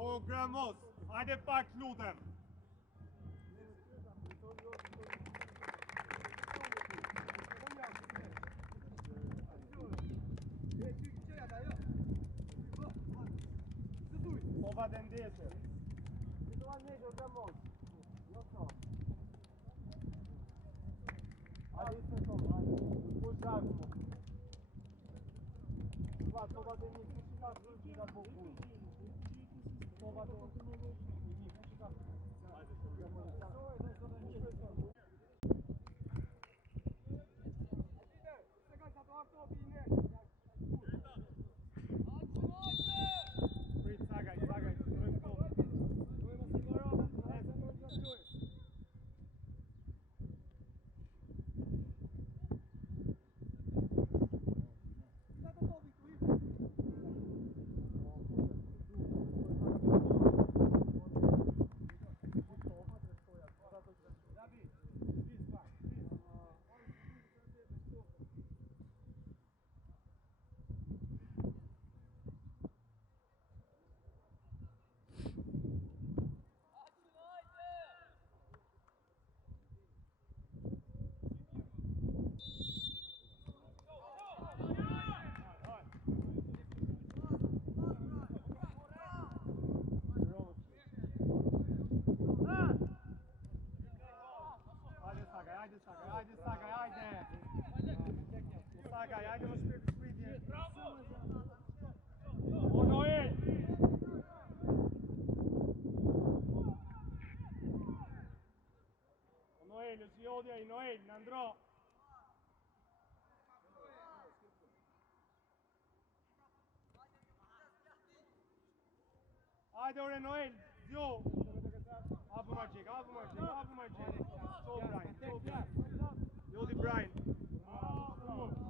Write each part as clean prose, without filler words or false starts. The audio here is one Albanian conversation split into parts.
O Gramos, hajde pak lutem. Po vade ndeshe. Hajde se to, hajde. Po žarko. Po vade një kushika zërë nga pokur. Po vade një kushika zërë. Prit, sagaj, strojmë to. Hajde më shpritje. O Noel! O Noel, si odja i Noel, në ndro. Hajde ore Noel, zjo. Apo ma qik. Co Brian. Jodi Brian.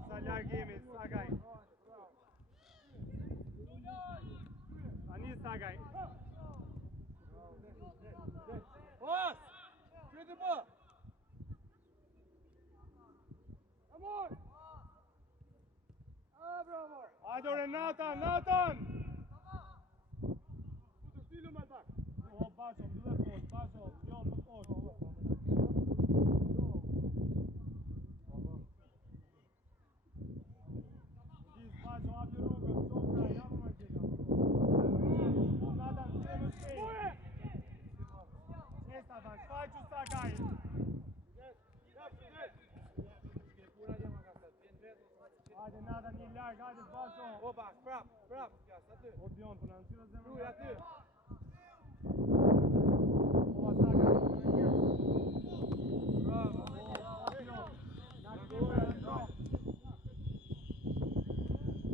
Sa larg jemi, Sagaj. Ani Sagaj. Pas! Kryeti po! Amor! Bravo! Hajde ore Nathan! Putë stilu me tak! O, Basho, mdule posh, Basho, jo, më posh. Basho, api rrugën, qopra, jamu me qika. Nathan, që më shkej. Qesta, Nathan, shfaqu Sagaj. Hajde Nathan, një larg, hajde Basho. Opa, prap, aty. O, Dion, për në nësira zemë. Ruj, aty. O, Sagaj. Bravo. O, Dion. Në kërë,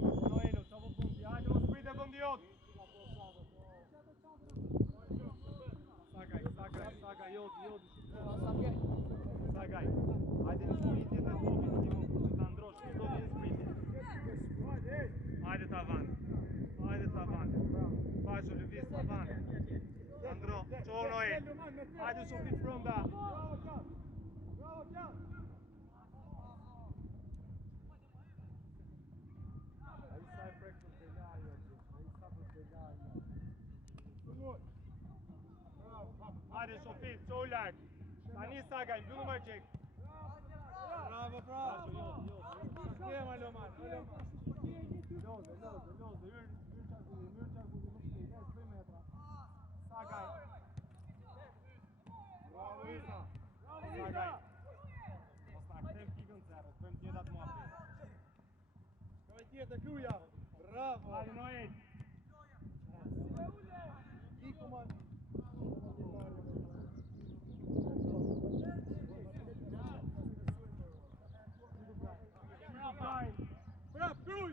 Noelo, që po fundi, hajde më shprite fundiot. Sagaj, jodi. Sagaj, hajde në shpritje të topit, një më që të ndrosh, që do një shpritje. Hajde tavan. Basho, lëviz tavan. Andro, qo Noel. Hajde shofit frënda. Bravo, Kjan! Ai sa e prek për Belajo, Hajde Sofit, qo larg. Tani Sagaj, mbyllu më qik. Bravo! Skema Loman! Loze, hyrë qarkulli, më shkej, 3 metra. Sagaj. Bravo, Isa! Sagaj. Mos ta kthejmë kikën zero, bëjmë tjetat më apet. Shkoj tjetë kruja! Bravo! Hajde Noel. Kiku man! Bravo, kruj!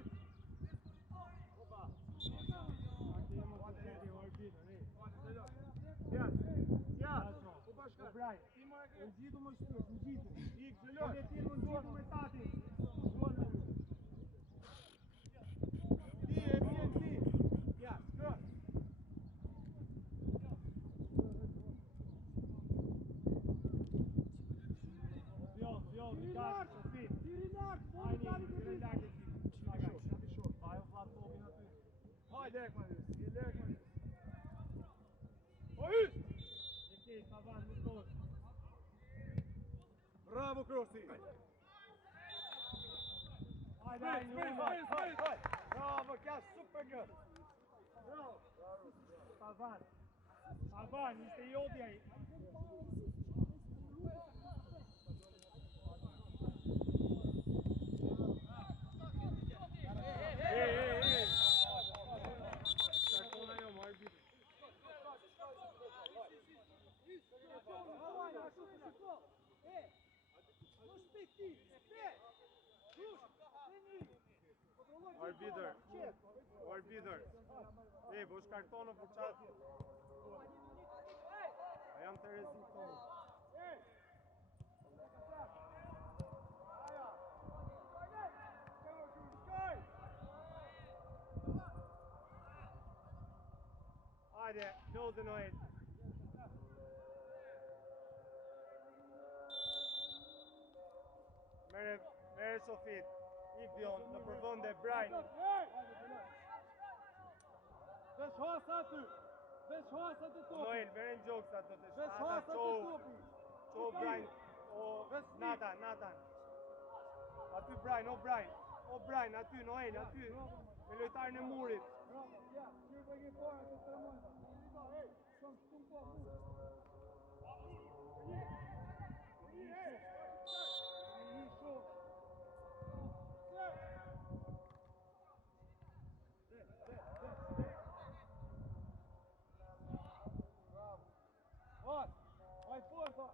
Ja! Po bashka! Braj, në gjitu më shpyrt, në gjitu. Ik, zëllon! Në gjitu me tati. Ti! Ja, shkër! Dion, Dikati, Sofit. lartë, po Ajni, tani të dire vitë. lartë ekip. Vajo flat topin aty. Hajde, lek ma njës, je lek ma njës. O hys! Okej, tavan, nuk doj. Bravo, Krosi! Hajde, Ajni, Bravo, kja super gjë! Bravo! tavan. Tavan, ishte jodja i. Ej! Kartona jo, marrë bitë. Arbitër. Ej, bosh kartonë për qatë. A jam të rezi tonë. Hajde, lodhe Noel. Mere Sofit. Ik Dion, në përvënde, Brian. Vesh hasa aty! Vesh hasa aty topi! Noel, mere në gjokë sa të të Vesh hasa aty topi! Qo Brian, o Nathan. Aty Brian, o Brian, aty, Noel, aty. Me lojtarën e murit. Bravo, ja, që për një parë të të rëmojnë. Ej, shumë shumë po murë. Një shumë. Bravo. Vaj forta.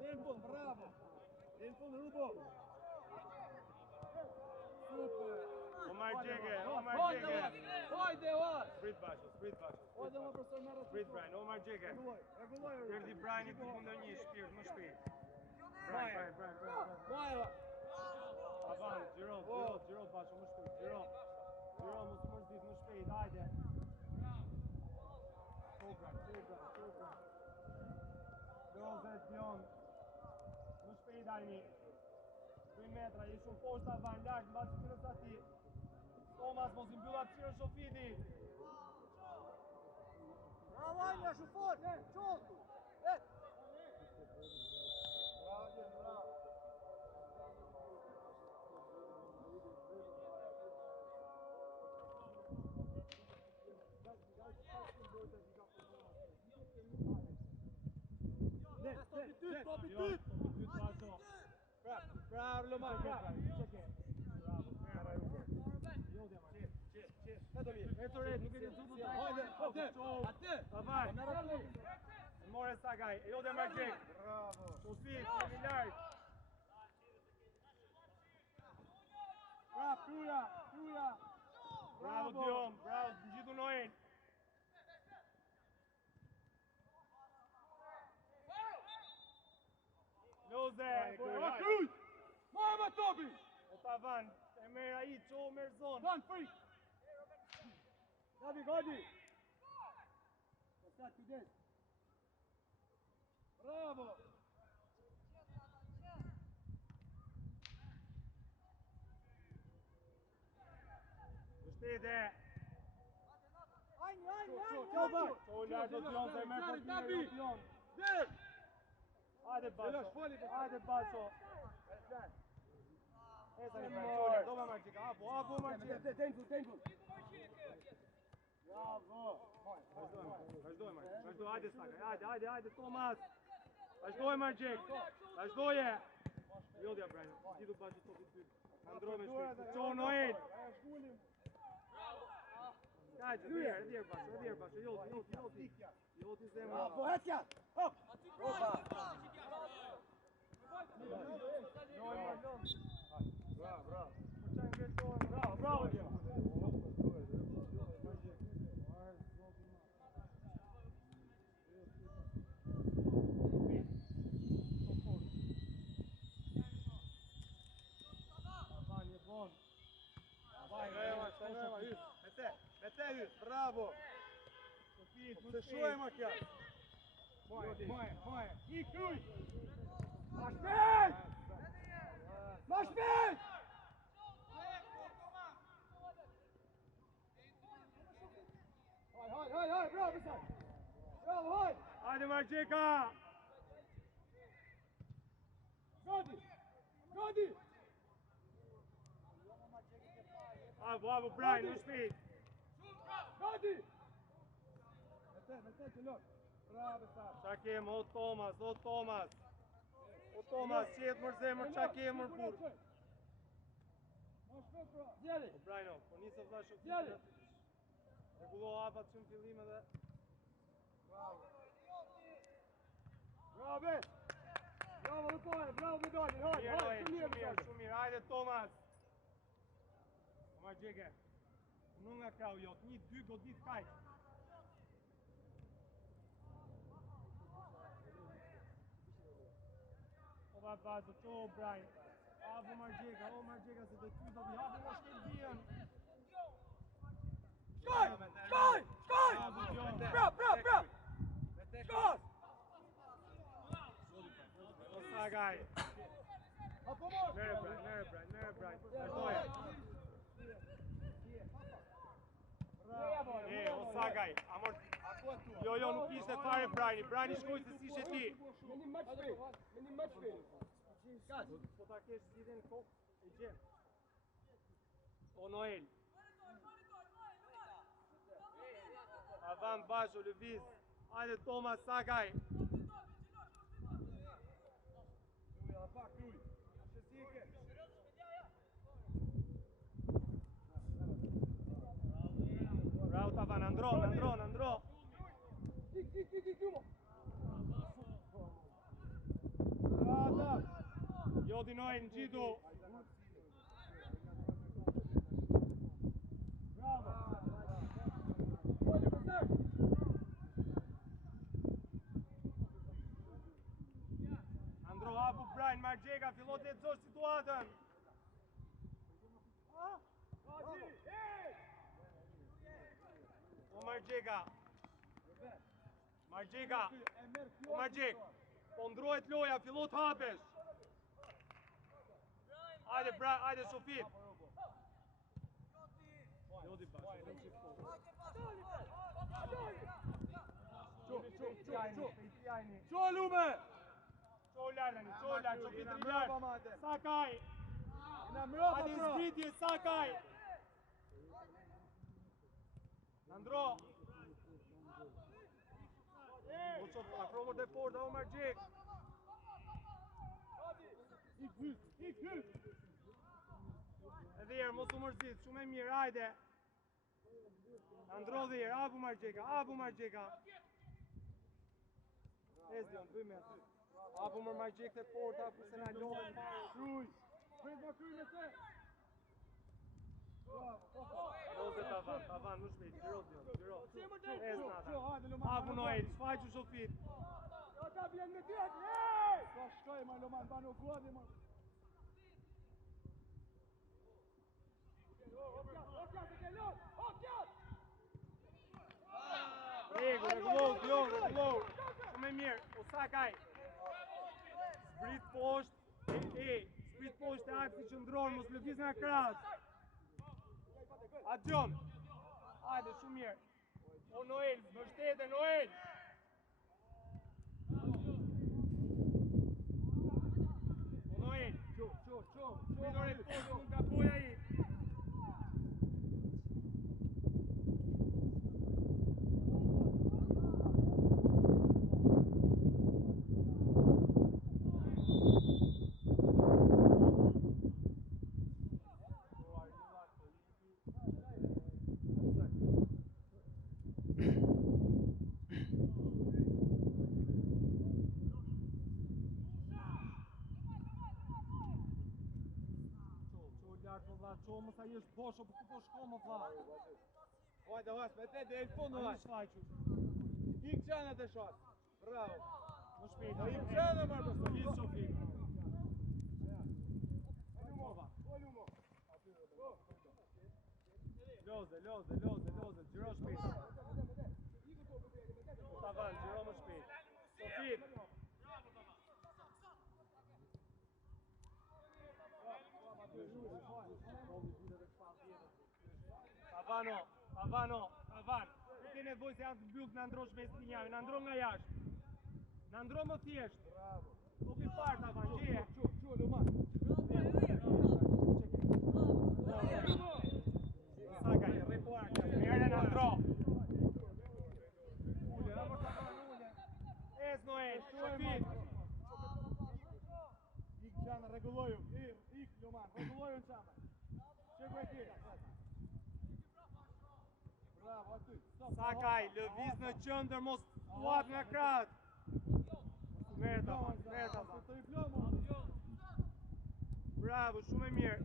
Nel fondo, bravo! Nel fondo, Rubo! Super! Omar Gjege. Hajde, vaj! Sprit basho. Hajde, ma profesor Mera. Sprit Brian, Omar Gjege. Regulloj. Derdi Brian I këpundo një shpirt më shpejt. Brian. Maja! Avan, gjiro basho më shpejt. Gjiro, mos më zdit më shpejt, hajde. Brian. Groze, Dion. Më shpejt Ajni. 2 metra, je shumë poshtë Avan, lartë, në basi kërës ati. Thomas, mos I mbyllat qirë Shofidi. Bravo, Anja, shumë fort! Qoltu! Bravo! Topi tyt! Bravo, Lomar, bravo! Eto red, nuk e të zutu taj. Hajde! Avaj! More Sagaj, jodja Margjek. Bravo! Sofit, jemi lartë. Bravo, Pruja! Bravo Dion, bravo, në gjithu Noel. Loze! Mama topi! O tavan, e mera I, qo merë zonë. Van, frik! Gabi, godi! Pasat, kujdes! Bravo! Vështete! Ajni! Qo lartë o Dion, se merë përpire o Dion. Dhe! Hajde Baso. Esa një për qolër, do me Margjika, apo Margjika. Tengu! Bravo! Vazhdoj Margjik, vazhdoj, hajde Saka, hajde Tomas. Vazhdoj Margjik, vazhdoje. Jodja Brian, gjithu bashkë topit dytë. Kandroj me shpejt, qo Noel. Hajde, rëdhjer bashkë, joti zemë. Bravo, hetja! Hop! Opa! Bravo! Bravo! Se shojmë a kja. Moje. I kruj. Ma shpejt! Ma shpejt! Hajde, bravo, Besaj! Bravo, hajde! Hajde Margjeka! Godi! Bravo, Brian, në shpejt! Godi! Me te që lëk. Bravo, Besaj! Qa kemë, o Tomas! O Tomas, qetë mërë zemër, qa kemë mërë burë? Ma shpejt, bro! Djeri! O Brian, po nisë vla shokë Djeri! Regullo apat që në fillim edhe... Bravo, Bes! Bravo, Lupane! Bravo, Medalli! Hajde, Shumë mirë, hajde Tomas! O Margjeke, unë nga krau jotë, 1-2 godit kajtë. O vazhdo, qo Brian. O Margjeka, se të ty do t'i hapë në shkët dhjen. Shkoj! Bravo! Shkoj! O Sagaj. Merë Brian. Vazhdoje. O Sagaj, amor... Jo, nuk ishte fare Brian i shkoj se si ishe ti. Menim më shpejt. Po ta kesh zhidhe në kokë, e gjemë. O Noel. Avan Basho, lëviz. Hajde Tomas, Sagaj. Bravo Tavan, Andro. Jodi Noel, në gjitu. Bravo! Andro hapu Brian, Margjeka, fillot të letëzosh situatën. O Margjeka. O Margjek. Po ndrojt loja, fillot hapesh. Hajde Sofit. Jodi Bash, në qifto. Qo lume! Qo Lalani, Sofit të ljarë. Sakaj. Hajde zbritje, Sakaj. Andro. Afromër dhe porta, o Margjek. Ik hyt! E dhjerë, mos u mërzit, shumë e mirë, hajde. Andro dhjerë, apu Margjeka. Ezdion, bëjme aty. Apu mër Margjek të porta, apu se na lojnë. Kruj! Bëjt ma kruj me te! Loze Tavan, më shpejt, gjiro. Ez nata. Apu Noel, shfaqë Sofit. Ta vjen me tjetë, hej! Ka shkoj, ma Loman, ba në godi, ma. Regullo. Shumë e mirë, o Sakaj. Zbrit poshtë e akti që ndronë, mos lëviz nga krasë. Adjon. Hajde, shumë mirë. O Noel, vështete Noel. O Noel. Shpidore poshtë, nuk ka poja i. Qo më sa jeshtë bosho, për ku po shko më vla. Hajde, me te dhe el fundu, Hajde shfaqë. Ik qanët e shasë. Bravo. Më shpejt. Ik qanë, Marko, Lëviz Sofit. Loze, gjiro shpejt. Sofit. Avano. Nuk ke nevojë se janë të mbyllë na ndrosh me Spinjami, na ndro nga jashtë. Na ndro më thjesht. Bravo. Topi fart Avan, gjeje. Çu, Luman. Sakaj, ripuarka, merë na ndro. Ule. Es Noel, Sofit. Ik Can, rregulloju. Ik Luman, rregulloju në çama. Çeko e ke. Bravo, aty. Sakaj, lëviz në qendër, mos thuat nga krahët. Merret Avan. Bravo, shumë e mirë.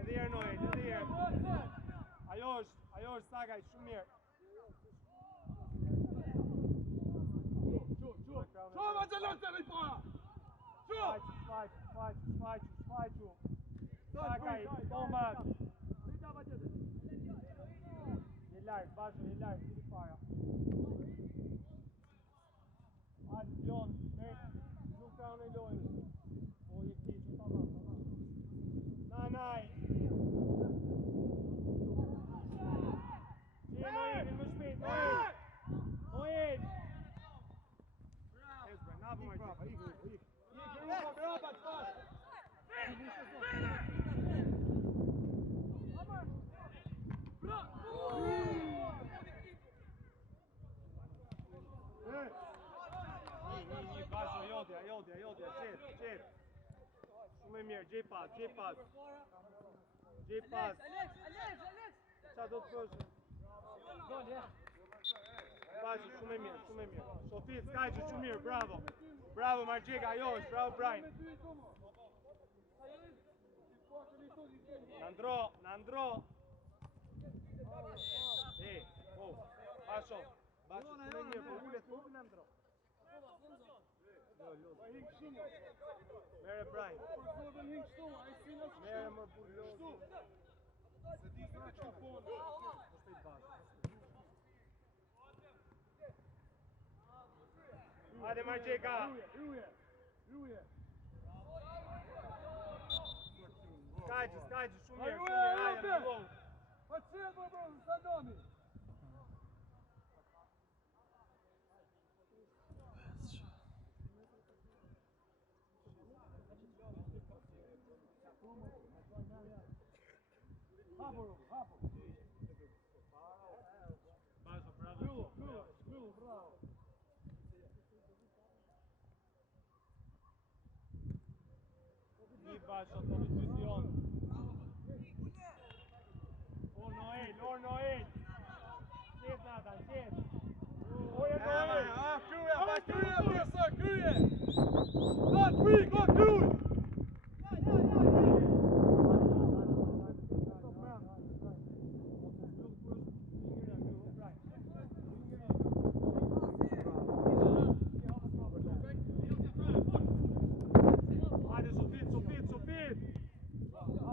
Edhe herë Noel, edhe herë. Ajo është Sakaj, shumë mirë. Çova xhelante mi para. Shfaqu. Sakaj, Tomas. Je larg, bashkë, je larg, dili para. Hajde, Jon, nuk ka në lojë. O, je ti, që ta va. Nanaj. Që Noel, më shpejt, Noel. Ezbra, nabu më gjithë. Ik. Braba, qëfar. Një basho, jodja, qet. Shumë e mirë, gjej pas. Qa do të përshë? Basho, shumë e mirë. Sofit, skajqë, shumë mirë, bravo. Bravo, Margjega, ajo është, bravo, Brian. Në ndro. Basho, shumë e mirë, po ullet, po në ndro. Mere Brian. Mere më burlo. Se di sa që punë. Hajde Margjega. Ruje. Skajqë, shumë mirë. Hajde, Pa qëtë, bro, sa domi. Hapo. Basho, bravo. Bravo. Një basho, të vizion. O Noel. Qet Nathan, qet. Oje Noel. Kryje, profesor, kryje. Go, kryj. Hajde Sofit.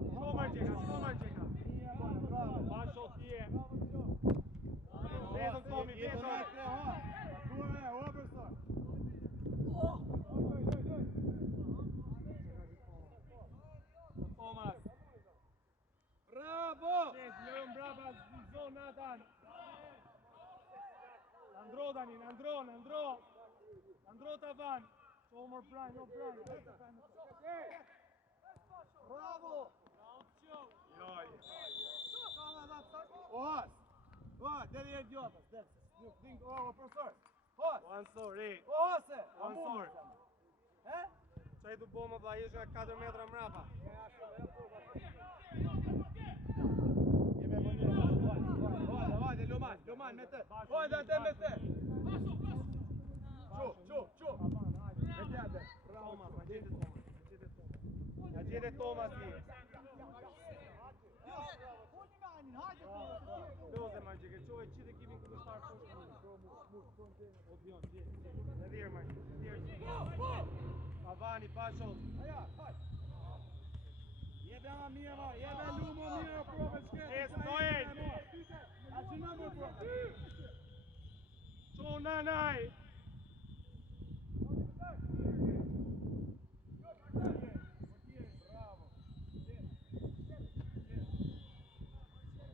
Shko Margjega. Basho tje. Vetëm Tomi, vetëm. Tomas. Bravo! Lërëm brava zon Nathan. Nandro tani, nandro. Nandro Tavan. Omar Brian, Bravo! Joj. Oha, deri e idiotas, nuk din, profesor. One sorry. Ose! One sorry. Qaj du bo më vla, jesh nga 4 metra mrapa. Jeme vëndje, vajde, Luman, me të. Vajde atë me të. Qo. Me të atë. Tomas, ma gjete Tomas i. Doze Margjega, qove qitë ekipin kundërshtar poshtë. Odion, në dhirë Margjega, Avani, Basho. Jebe ma mira, jebe lumo mira, profe, s'ke. Es Noel. A që në më profe. Co nanaj!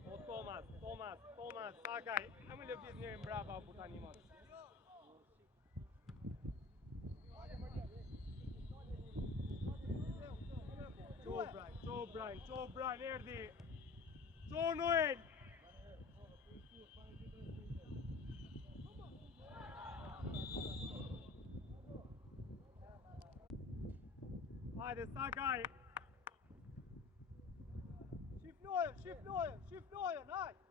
O Tomas, sakaj, e më lëviz njëri mbrapa o tani mos. Qo Brian, erdi! Qo Noel! Hajde, sakaj! Shif lojën, hajde!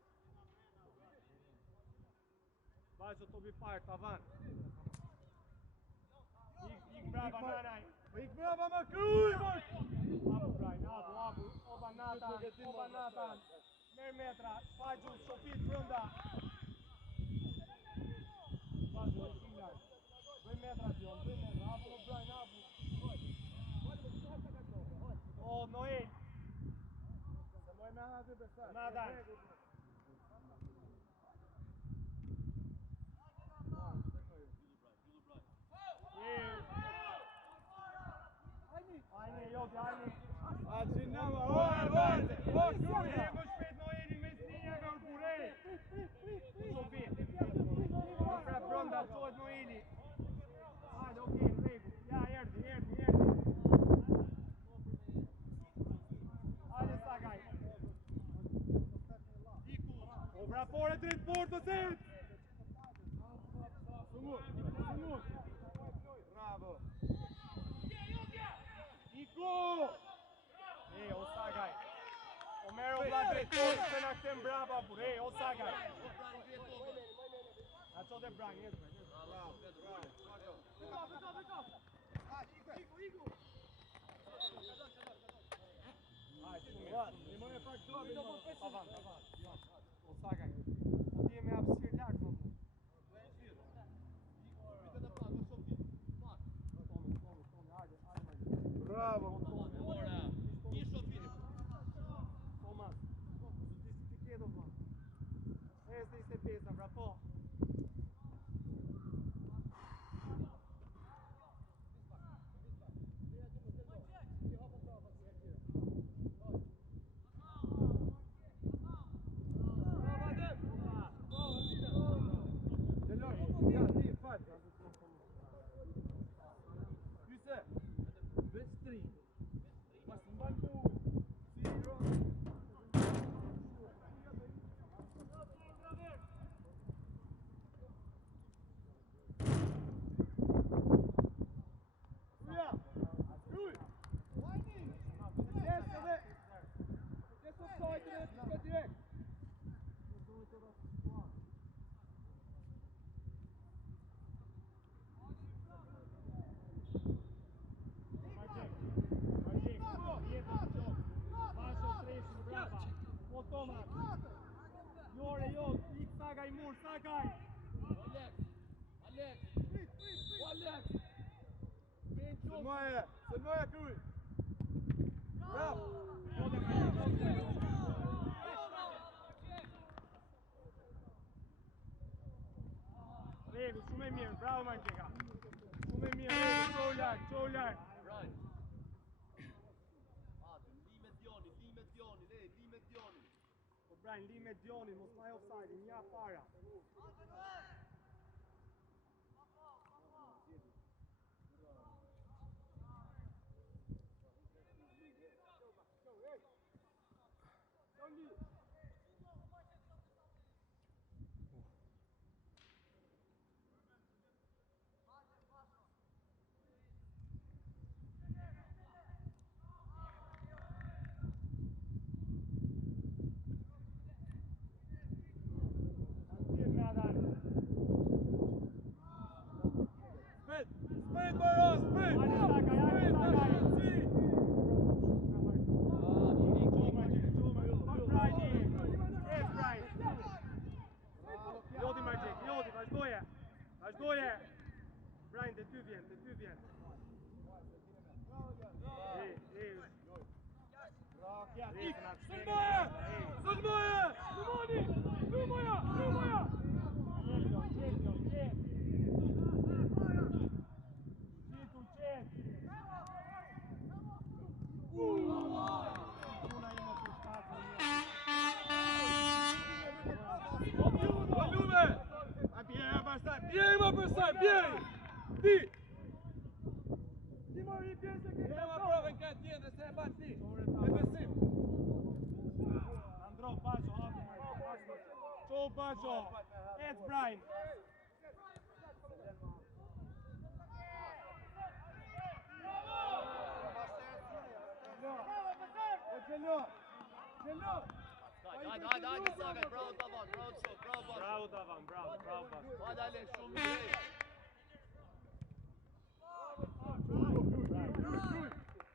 Vazhdo të bi parë, tavan. Ik brava, nanaj. Ik brava më kruj, moj! Apu, Brian, apu. Oba Natan. Merë metra, shfaqu, shofit, brënda. Vazhdo, Shilaj. 2 metra, Dion, 2 metra. Apu, Brian, apu. O, Noel. Se moj me hati besar. Natan. Ajni, jodi, ajni. A që nëma, vajte! O, kruj! Më shpet Noeli me sninja nga urkure. Shofit. Më pra brënda, qohet Noeli. Hajde, okej, në regu. Ja, erdi. Hajde, sakaj. O, vrapore drejt portës e! Sumur. Bravo! Iku! O sakaj. O mero vla drejt portës e në këtem brava, bur. O sakaj. A qo dhe Brian, jetë. Bravo! Tavan. O sakaj. O ti e me apsir lartë, më. Bravo! Tomas, ti chiedo qua. Stai pesa, fra po'. Ja, ti, faj! Pyse! Vestri! Mas mban bu! Si, bro! Uja! Uj! Desë dhe! Desë sajtë dhe të shka direkt! O Tomas! Jore, ik sakaj mur, sakaj! Alex! Së moja kruj! Bravo! Regu, shumë e mirë, bravo Margjeka! Shumë e mirë, Regu, qo lartë! O Brian, li me Dioni, mos maj offside, nja para. Bjej më përsaj, bjej! Ti! Ti mori pjesë e këtë Nema provën këtë tjetër se e ban ti. Me besim. Andro, Pacho, hapi. Qo, Pacho. Ec, Brian. Hajde, Sagaj, bravo Tavan, bravo Qo, bravo Bash. Bravo, Tavan, bravo, Bash. Hajde, Ale, shumë mirë.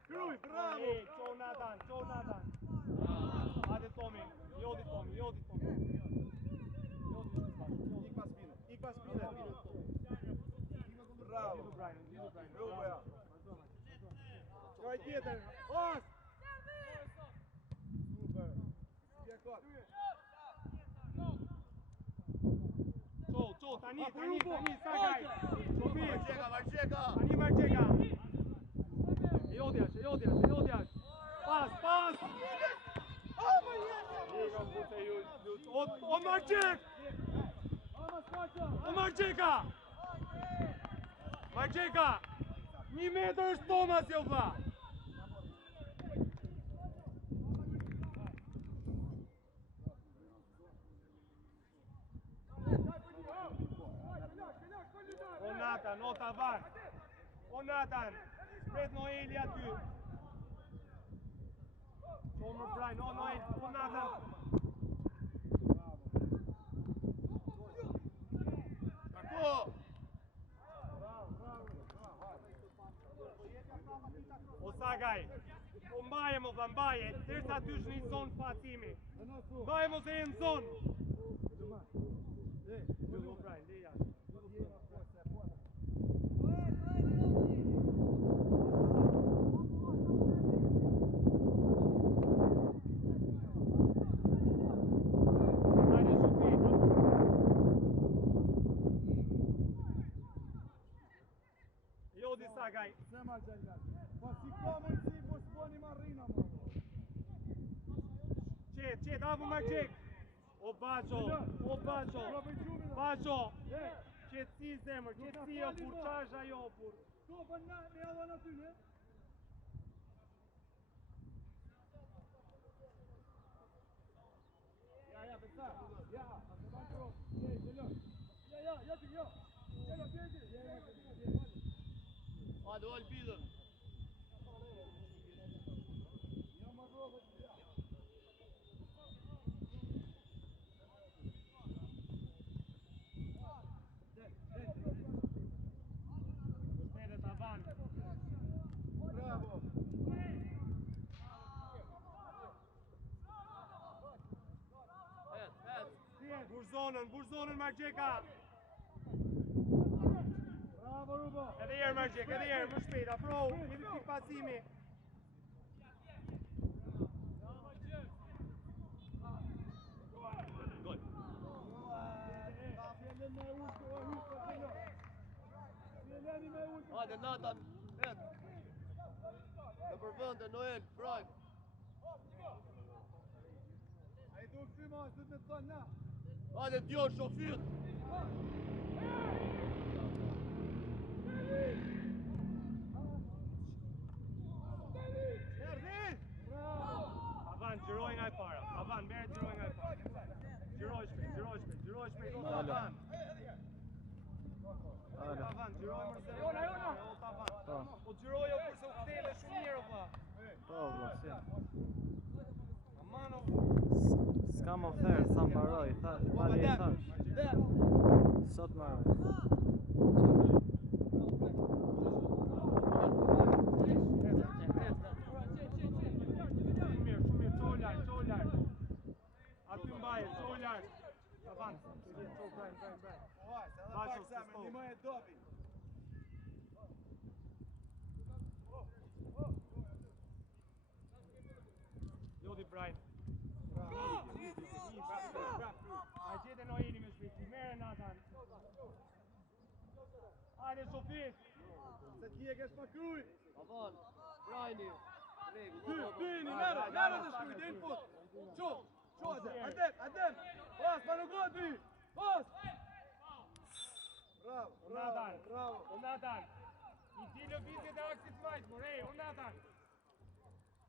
Kruj, bravo! Qo, Nathan. Hajde, Tomi. Jodi, Tomi. Ik pas spine. Bravo. Rupe ja. Qoj tjetër. Os! Super. Spje kot. Qo, tani, Sagaj. Marqeka. Tani, Marqeka. Jodjash. Pas. O Marqek! Marqeka! 1 metër është Tomas, jo vla! O Nathan, o Tavan! O Nathan! Shpret Noeli aty! O më Brian, o Noel, o Nathan! Kako? O Sagaj, o mbaje më vla, mbaje, tërsa ty është një zonë patimi. Mbaje më se e në zonë. O Brian, le jashtë. Jodi Sagaj. Sema Gjellar. Pa si ka mundësi, po s'poni ma rrina ma. Qet, apu Marqek. O Bacho. Bacho. Qetësi zemër, qetësi o pur, qasha jo pur. To, për me edhe në ty, ne? Ja, bëta. Ja, të banë pro. Gjellar. Ja, ti, jo. Gjellar, ti. Hajde, ol bidën. Përshmede Tavan. Bravo. Burzonën Marqeka. Bravo, Rubo. Edhe herë Marqek, më shpejt, afro, jemi pikë pasimi. Gol. Hajde, Nathan, vet. Në përvënde, Noel, Brian. A i du këtyma, së të të thonë na. Hajde, Dion, shofir. Avan, gjëroj nga e para. Avan, merë gjëroj nga e para. Gjëroj shpejt, o Tavan. Tavan, gjëroj mërse. O Tavan. O gjëroj o përse u këtele shumë mirë, o vla. Po, vla, si. Aman, o S'kam oferë, sa mbaroj, pali e thash. Sot marrë. Shumë mirë, qo lartë. Aty mbaje, qo lartë. Tavan, qo Brian. Oj, se edhe pak sa me një më e dobi. Jodi Brian. A gjete Noeli me shpiti, mere Nathan. Hajde Sofis. Se t'ki e kesh pa kruj. Avan, Briani. Tyni, merë të shkruj, dhe në fut. Qo, adem. Pas, pa nuk ty. Pas. Bravo. Onatan. I ti lëvizjet e aksit majtë, more, Onatan.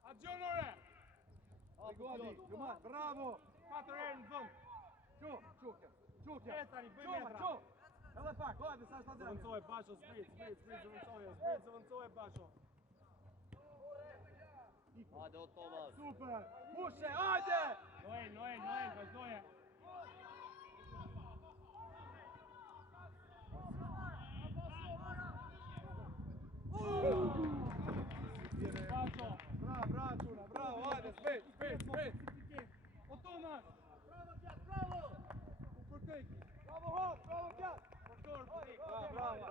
A gjonore. Bravo. 4 herë në vënd. Qukja. Tani, bëj metra. Edhe pak, hajde, sa shta dhemë. Zëvëncoje Basho, zëvëncoje Basho. Hajde o Tomas. Super. Pushe, hajde. Noel, vazhdoje. Basho. Bravo, hajde, spet. O Tomas. Bravo, Hop, bravo, Gjat. Bravo.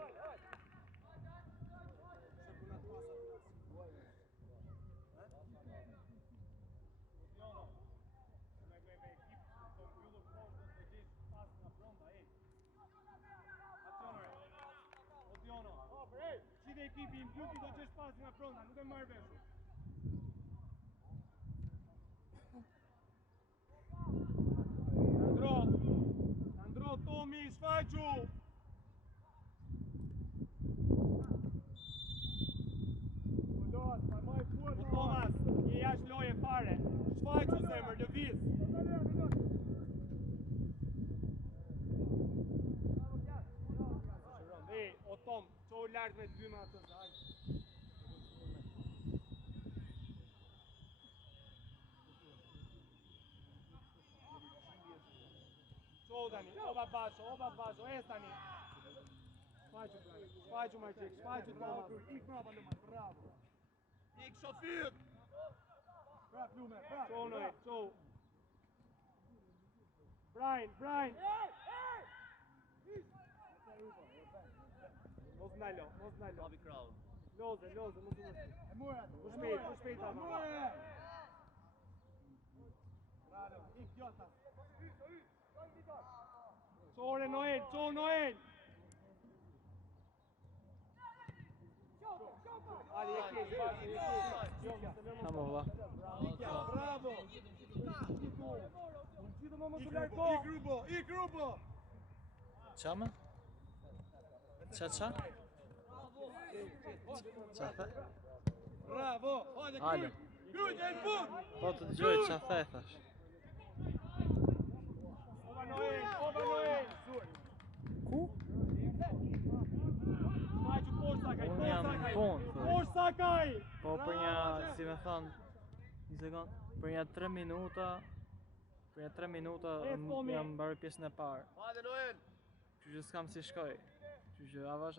Si dhe ekipi im gjupi do që shpasi nga pronda, nuk e marrë veshu. Andro, Tomi, shfaqu! O Tomas, je jash loje fare. Shfaqu zemër, lëviz. O Tom, qo lartë me 2 me atës, hajde. Qo Dani, oba basho, es Dani. Shfaqu Marqik, shfaqu Tomas. Ik bravo, Luman, bravo. Ik shofir. Bravo, Luman, bravo. Qo Noel, qo. Brian. Mos nalo. Bobby Crown. Loze, mos nalo. E mura. Më shpejt ama. Bravo, ik Gjota. Qore Noel. Hadi Jokja. Tamam valla. Bravo. Ik grupo. Qa më? Qa? Qa the? Bravo. Hajde. Kryj e në fund. Po të dëgjoj qa the, thash. Oba Noel. Ku? Shfaqu Porsakaj. Unë jam në punë, thoj. Porsakaj. Po për një, si me thonë, një sekund, për një 3 minuta, jam mbarë pjesën e parë. Hajde Noel. Që që s'kam si shkoj. Që që avash,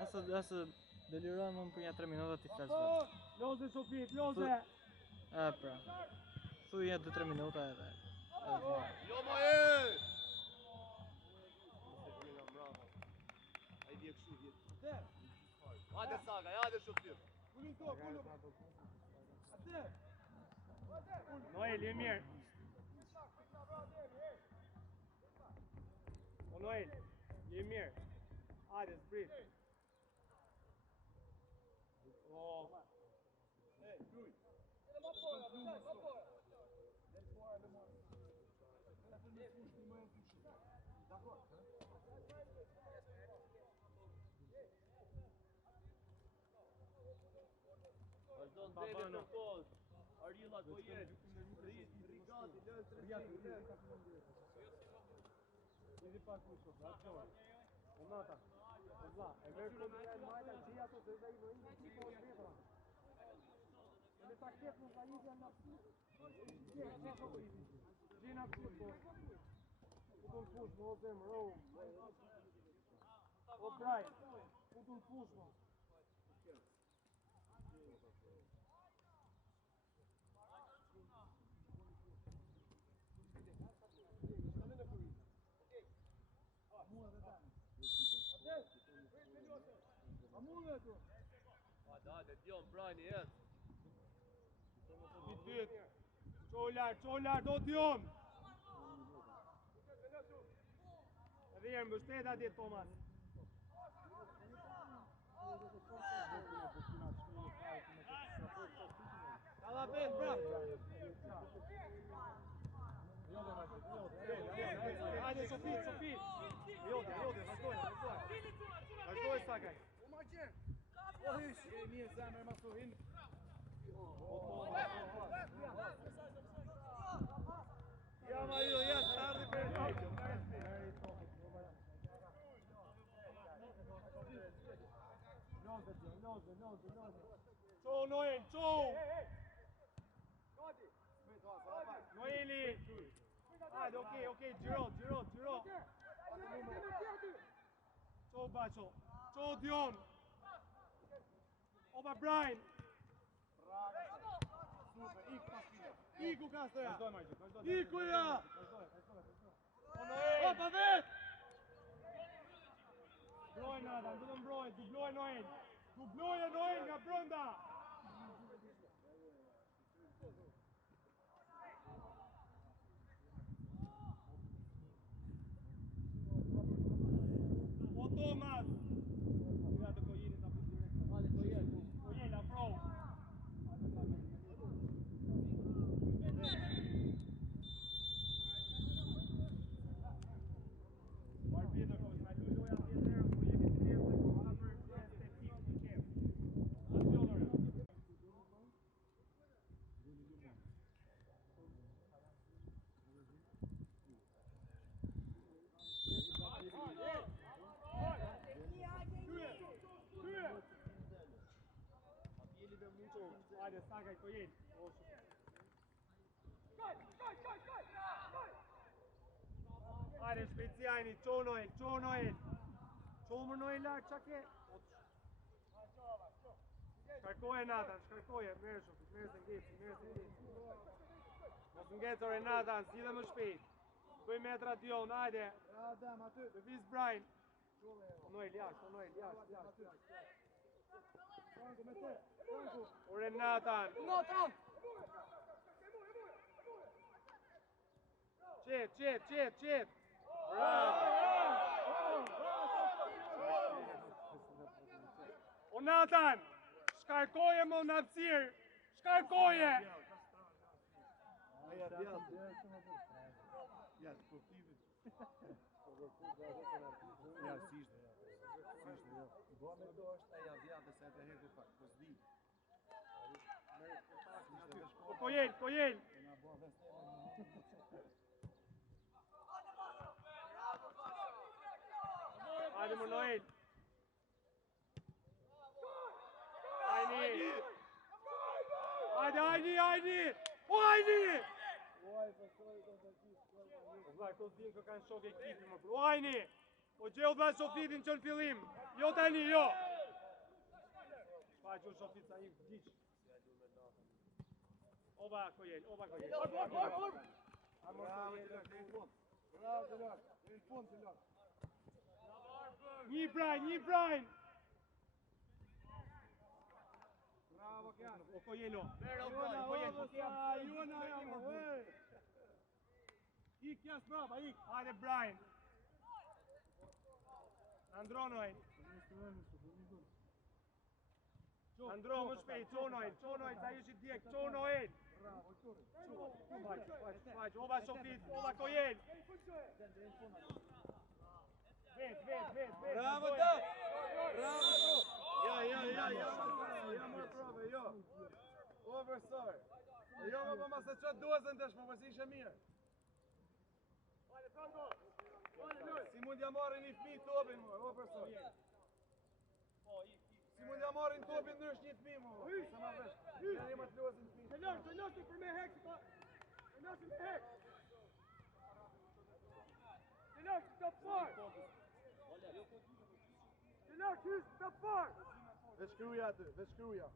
asë delirojnë më për një 3 minuta t'i flasë vetë. Loze Sofit, loze. Pra, thuj një 2-3 minuta edhe. Jo Moe. Bravo. Ai vje kështu vjet. Hajde Saga, hajde shofir. Noel, je mirë. O Noel, je mirë. Hajde, zbrit. Vazhdo në drejtë për kohës. Arilla ko jenë. Rigati, Idi pak kushto, atë. Onata. Valla, e merr kombinaj majta gjia ato se ai do i tipo vetra. Ne sa kjet në valizën na fut. Gjina fut. U fush në zemër, o Brian, u fush mo. Hajde, Dion, Brian jetë. Qolar, do t'jon! Edhe jerë mbështet atje Tomas. Sofit. Jodja, vazhdoj. Vazhdoj Sakaj. Mirë zemër ma suhin. Ja ma ju, ja stardi për Qo, Noel, qo! Noeli! Hajde, okej, gjiro. Qo, Bacho. Qo, Dion. Oba Brian. Iku Kastoja! Vazhdoj, Margjit, vazhdoj. Ikuja! Vazhdoj. O, Noel! Opa vet! Broj Nathan, du të mbroj, dubloj Noel. Dubloje Noel nga brenda. O Tomas. Mira të Kojini ta piti direkt. Kojel, afro. Arbitër, po na luajë atje deri, po jemi të mirë se ka për estetik të kem. Aksionore. Hajde, Sakaj, Kojel. Hajde, shpejtësjajni, qo Noel. Qo më Noel lartë, qa ke? Shkarkoje Nathan, merë shofit, merë se ngeci. Mos ngecore Nathan, si dhe më shpejt. Bëj metra Dion, hajde. Adem, aty. Lëviz Brian. Noel, jashtë. Franco, me te. Franco. Ore Nathan. Qet. Bravo. O Nathan, shkarkoje më në apsirë. Shkarkoje. Ja, sportivi. Ja, sishtë. Bome do është e javjate se e të heku pak, po s'di. O Kojel. Hajde më Noel. Hajde. O Hajni. O vllai, këto din kë kanë shok ekipi më. O Hajni. O gjeu vllai Sofitin që në fillim. Jo tani, jo. Pa që Sofit sa i vdiq. Oba Kojel. Bravo, Delak. Në fund, Delak. Një Brian. Bravo, Kjan. O Kojelo. Jona, Ik jas brava, ik. Hajde Brian. Andro Noel. Andro më shpejt, qo Noel, sa ishi djek, qo Noel. Bravo, qore. Faq, oba Sofit, oba Kojel. Vet. Bravo, da! Bravo, bro! Ja, mërë prove, jo. Overstar. Jo, më ma se qatë duazën të shmo, përsi ishe mirë. Si mund ja marrin një fmi topin, më, overstar. Si mund ja marrin topin nërsh një fmi, më, se ma vesh. Ja, ima të luazën fmi. Të nërshë për me hek, të nërshë me hek. Të nërshë të far. Të nërshë të far. Veç kruja aty, veç kruja.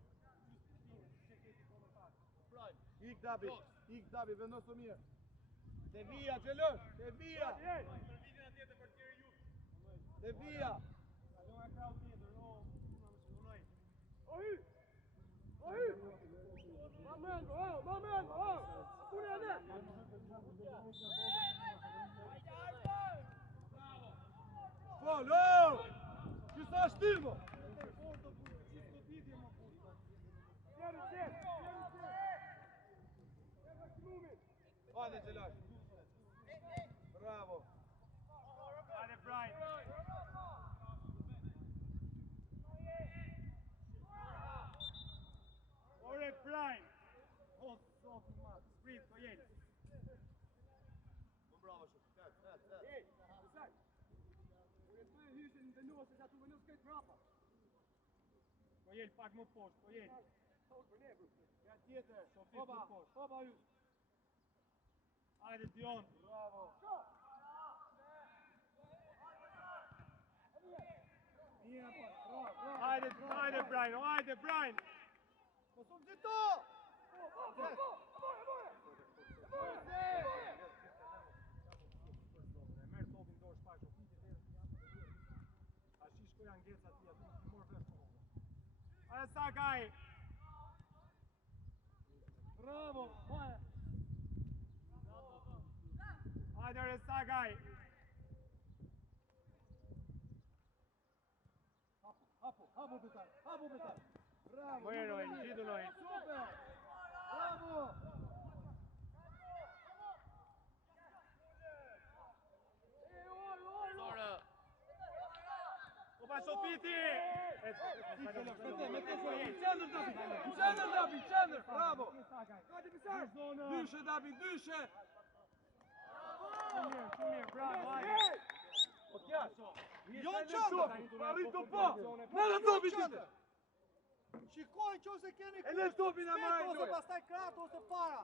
Ik Dabi, vendosu mirë. Te vija, Gjelër, te vija. Te vija. Follo! Që sa shtymo? Hajde Gjelër. Bravo. Sprit, po jeni. Bravo, shumë. Po jel pak më poshtë, po jel. Ja tjetër. Sofit më poshtë. Oba ju. Hajde Dion. Bravo. Hajde, hajde Brian, hajde Brian. Po shumë gjitho! Merë topin dorë shpak, Sofit e A shishko janë ngeca ti, aty ti morë vesh po. Hajde Sakaj. Bravo, hajde. Hajde re Sakaj. Hapo betaj. Bravo. Bueno, il gjithu noi. Super. Bravo. Opa Sofiti! Qendër, bravo! Dyshe, Dabi, dyshe! Shumë mirë, bravo, hajde! Jo në qendër! Arrito po! Në në topi qendër! Shikoj që ose keni E në topin e marrë ose pastaj kratë ose para.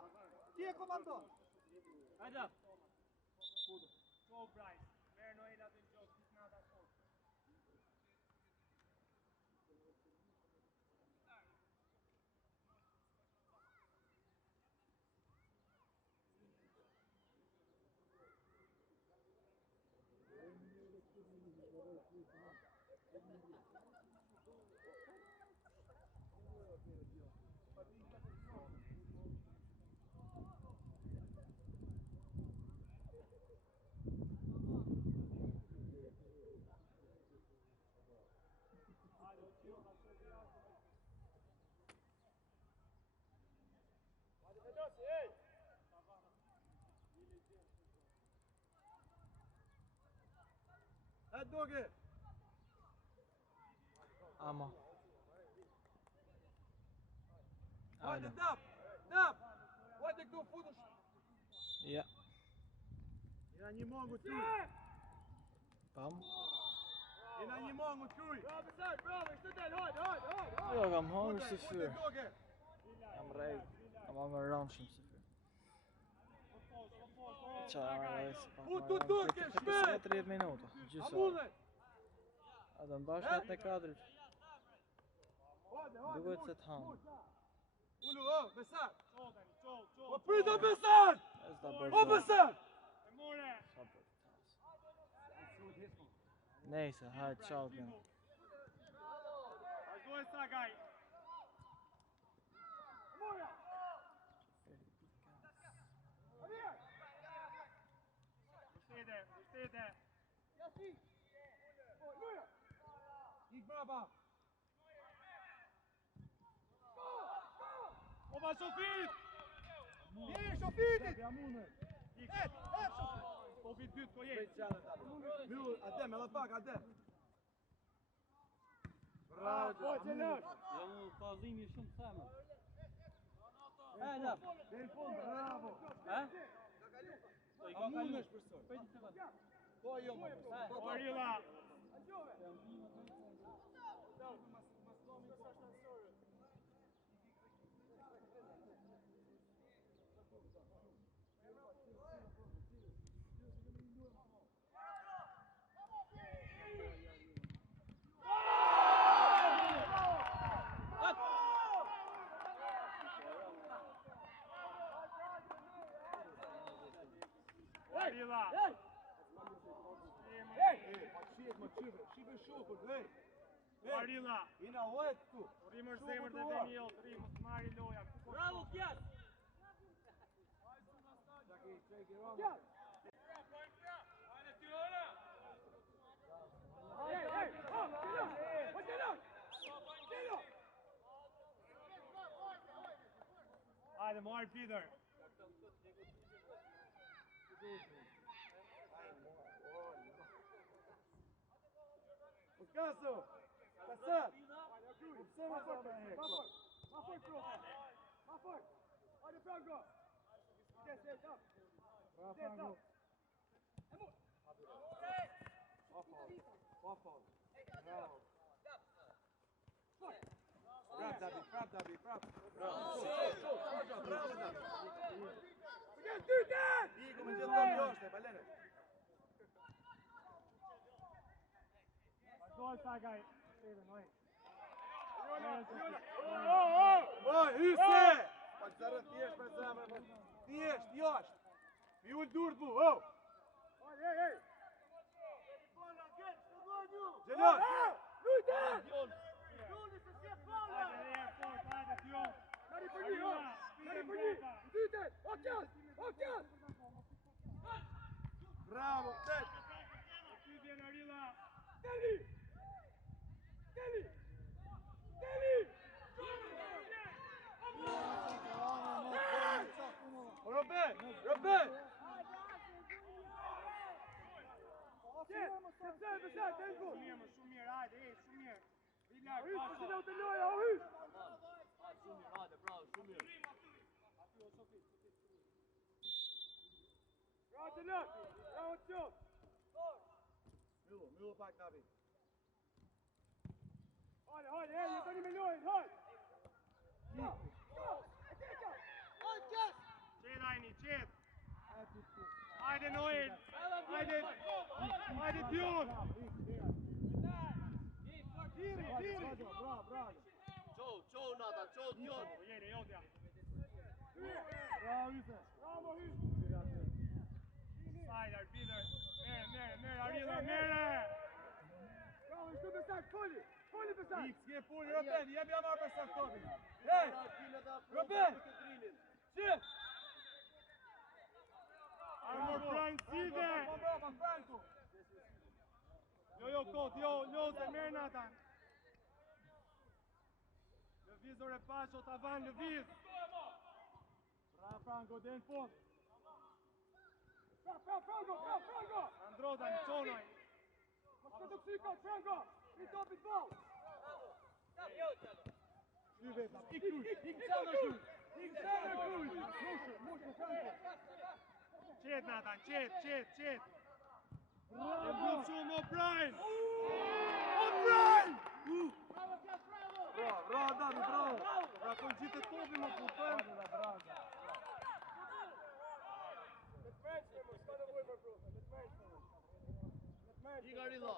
Ti e komandon. Hajde! Go Brian, merë Noel atë në gjokë, kisë në ata shokë. E doge! Ama. Hajde, Hajde. dap! Hajde këtu futush! Ja. Jena një mongu ty! Pam. Jena një mongu ty! Jo, kam hangër si fyr. Hajde doge! Kam rej. Kam hangër rëndshëm si fyr. Qarë, Futu duke, shmet! 30 minuta. Gjysë. Amullë! A do mbashka te kadrit. Duhet se të hangë. Ullu, Besar! Qo. Po prito Besar! Ez da O bërgjë. Besar! E more! Sa bërgjë. Nejse, hajtë qalë kënë. Vazhdoj Sakaj. Vështete. Ik braba! Opa Sofit! Mirë, Shofitit! Ik. Sofit! Sofit dytë po jetë. Mjur, adem, edhe pak, adem! Bravo, po që lësh. Jam u pazimi shumë thema. Del fund, bravo! Amunesh përsor! Po jo, më Po Arila. Arila. Shqipe shokun, hej! Arila. Ina ojt tu! Rrimër zemër dhe vemi jot, rrimër të marri loja. Bravo, Kjat! Hajde, marr Peter. Picasso! Passat! Observa só pra ele. Ma fort, profe! Ma fort! Hajde Franco! Kujdes, stop! Bravo Franco. Off. Bravo. Prap Dabi. Bravo, Bravo Dabi. Kujdes, dyten! Iku me gjithë tonë joshte, balene. Vazhdoj Sagaj. Steven, oj. Oj, hyse! Pa të zërën thjesht me zemrë. Thjesht, jashtë. Mi ullë durët bu, Hej! Gjelon! Bravo, tet! Ty vjen Arilla. Robin! Shumë mirë, hajde, shumë mirë. Vila, Të loja, o hysh! Shumë mirë, hajde, bravo, shumë mirë. Bravo të lëk! Bravo të qëtë! Myllu pak Dabi. Hajde, jetoni me lojën, hajde! Qed Ajni, qed. Hajde Noel. Hajde Dion. Qo, Natan, qo, Dion. Jeni, jotja. Bravo, hysh! Sajt, arbitër. Mere, Arilla, mere. Bravo, hysh të besak, Koli besak! S'ke puni, Robin, jemi amar për Sarkovi. Hey! Robin! Qif! Armor Prime Sive. Bravo, Franco! Jo, kot, se mere Natan. Lëvizor e pasho, tavan, lëviz. Bravo Franco, dhe në fund. Bravo, Franco! Androta, në qonoj. Mos të psyka, Franco! I topit ball! Qet Natan, qet. Bravo! E bluq shumë O'Brien! Bravo, Dabi, bravo! Pra kon gjithë të topi më kupën. Iga Arilla.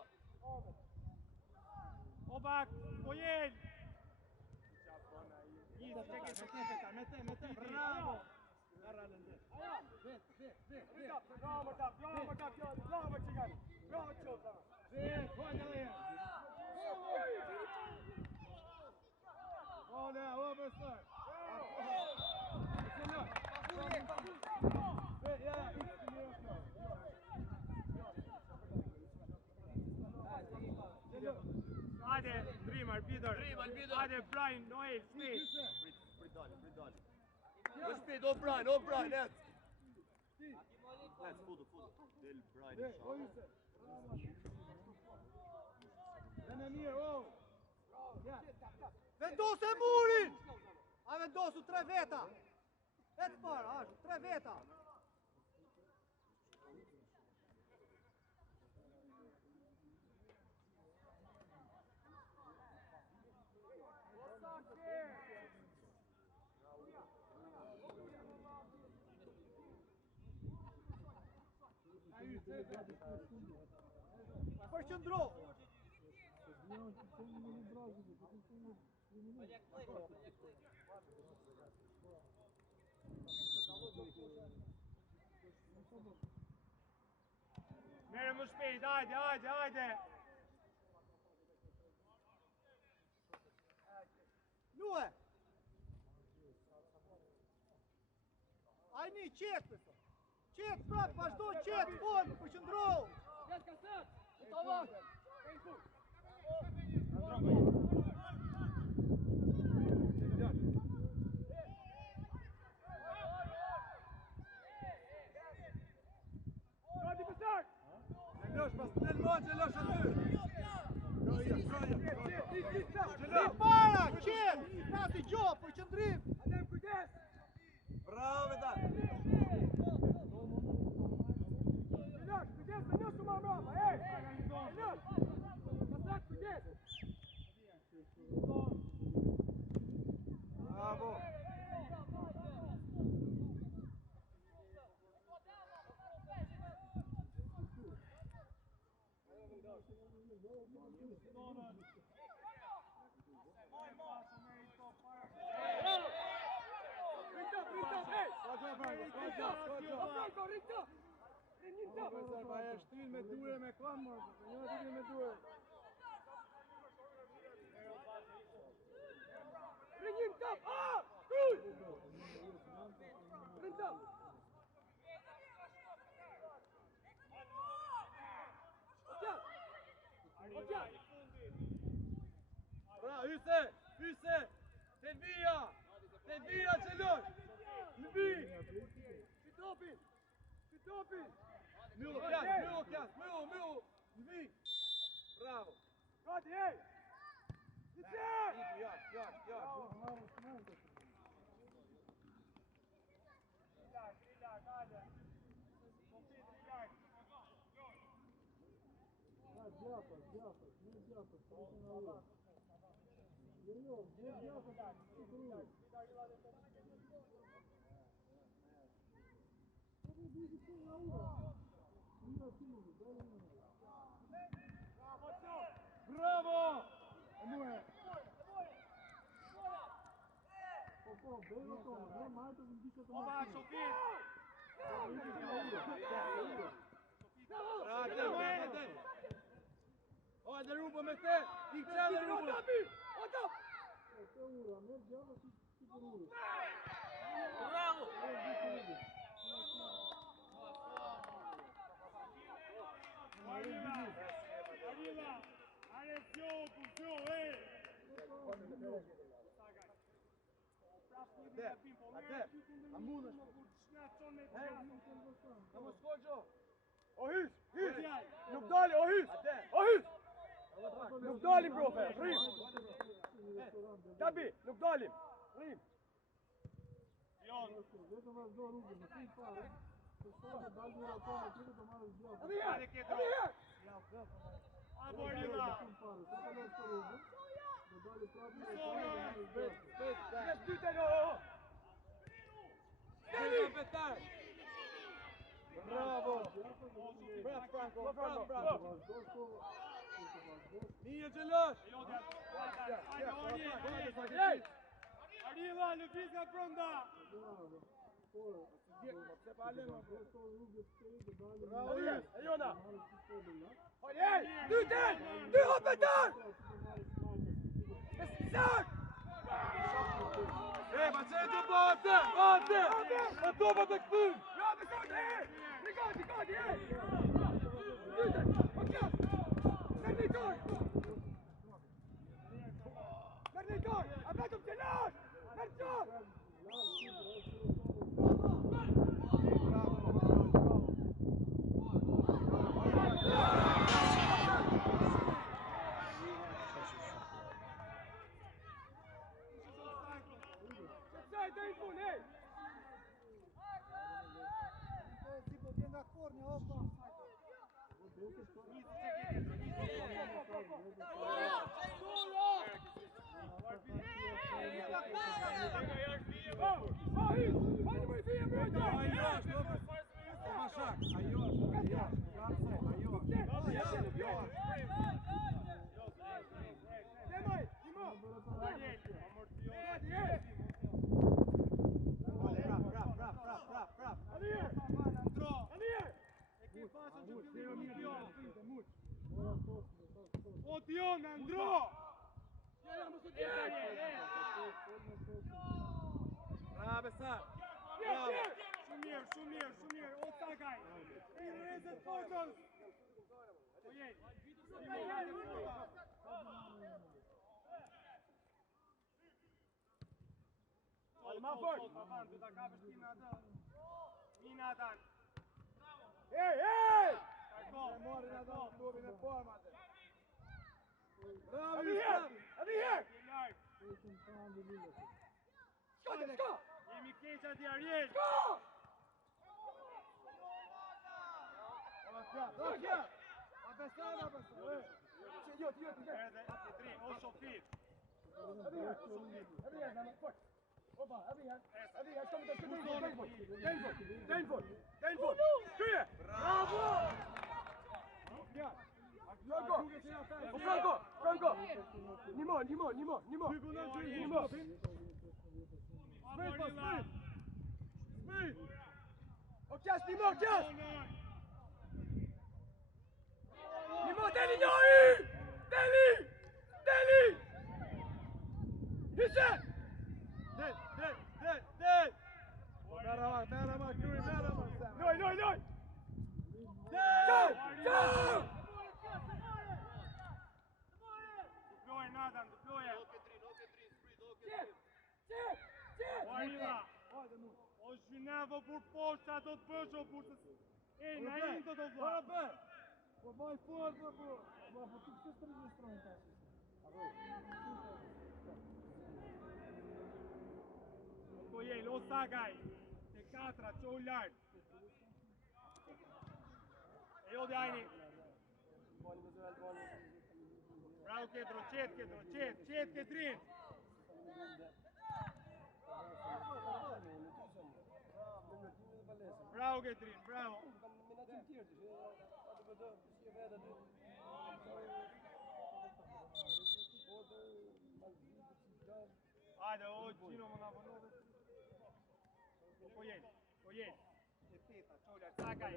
Obak, Ojel! Bravo! Bravo, Cigani! Bravo, Qota! Oh, now, overside! Hajde, Dream, arbitër. Hajde, Brian, Noel, Smith. Prit dali. Vë shpejt, O'Brien, net. Net, fudu. Del Brian, Vendose murin! A vendosu 3 veta! E të para, ashtu, 3 veta! Përqëndro! Mere më shpejt, hajde. Lue! Ajni, qetë! Qetë, prapë, vazhdo qetë, fond, përqëndro! Gati pësak! Gjelosh, pas të nelmon, gjelosh aty! I para, qetë! Prati gjo, përqëndrim! Adem, kujdes! Bravo, Vedat! Iljaš, kujdes me njosu ma mrapa, ej! Iljaš! Nasrat, kujdes! Bravo! Aia știu me dure me clamă, nu adică me dure. Ringin top! Ah! Good! Ring top! Ocea! Bravo, Hyse! Hyse! Selvia! Selvia celor! Lvi! Fitopin! Fitopin! Milo, Kjas! Milo! Lvi! Bravo! Gati, ej! Iće! Jaš! Relax, ajde! Popit, relax! Bravo! Oba, Sofit! Hajde Rubo me te! I qene Rubo! Otap! Bravo! Arriva! Atenção, puxou, ei! Até! Amunas! Vamos, Kojo! O Hys! Nuk dali, o Hys! O Hys! Nuk dalim, brofe! Rrim! Tabi, nuk dalim! Rrim! Abo Arila! Bravo! Bravo! Nije Gjelosh! Arila, lëviz nga brenda! Bravo! Ejona! Ej! Dyten! Dy hopetar! Esak! Ma që e të bote! Bote! Ma topa të këpun! Ja, me sotë, ej! Gati, ej! Dyten! O kjas! Mernitor! Mernitor! A vetëm Gjelosh! Mernitor! Otion, Andro! Bravo, Sar! Shumë mirë, o takaj! I rrezet fortës! Ojej! Ma fort! Du ta kapësh ti me atë. Mina atan. Ej! Morin atë në klubin e formë atë. Bravo, Yusuf! Edhe herë! Jemi keq aty Ariel. Erdhe Petri, o Sofit. Franco! Nimo! Okjas, Nimo! Nimo, deli njëri! Deli! Hyshe! Del! Merhaba, Kuri, merhaba! Loj! Ciao! Deploje, Nadan, deploje. Qep! Arila. O zhynavo për poshtë, do të bësh o për të... E, na i do të vla. Po vaj fort, po ti që të regjistrojnë tash? Po jel, o Sagaj. Te katra, që u lartë. E jo dhe ajni. Bravo Ketro, qet Ketrin. Bravo Ketrin, bravo. Hajde, o qino më nga vënove. Po jel. E teta, qolla, Sagaj.